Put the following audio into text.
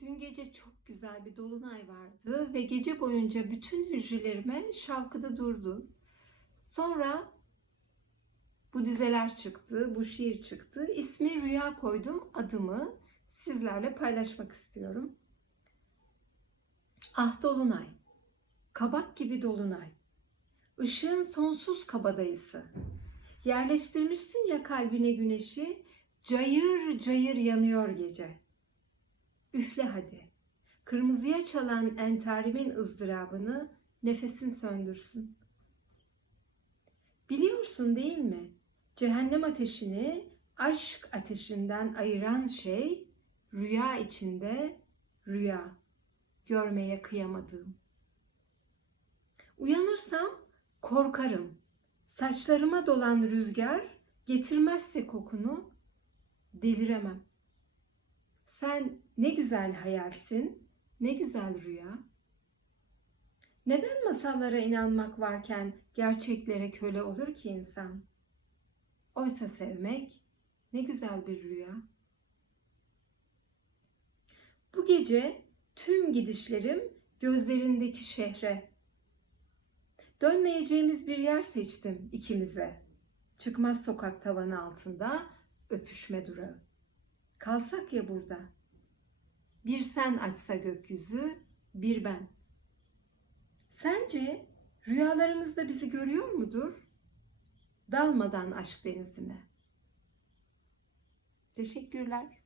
Dün gece çok güzel bir dolunay vardı ve gece boyunca bütün hücrelerime şavkıda durdu. Sonra bu dizeler çıktı, bu şiir çıktı. İsmi Rüya koydum, adımı sizlerle paylaşmak istiyorum. Ah dolunay, kabak gibi dolunay, ışığın sonsuz kabadayısı. Yerleştirmişsin ya kalbine güneşi, cayır cayır yanıyor gece. Üfle hadi. Kırmızıya çalan entarimin ızdırabını nefesin söndürsün. Biliyorsun değil mi? Cehennem ateşini aşk ateşinden ayıran şey rüya içinde rüya. Görmeye kıyamadığım. Uyanırsam korkarım. Saçlarıma dolan rüzgar getirmezse kokunu deliremem. Sen ne güzel hayalsin, ne güzel rüya. Neden masallara inanmak varken gerçeklere köle olur ki insan? Oysa sevmek ne güzel bir rüya. Bu gece tüm gidişlerim gözlerindeki şehre. Dönmeyeceğimiz bir yer seçtim ikimize. Çıkmaz sokak tavanı altında öpüşme durağı. Kalsak ya burada. Bir sen açsa gökyüzü, bir ben. Sence rüyalarımızda bizi görüyor mudur? Dalmadan aşk denizine. Teşekkürler.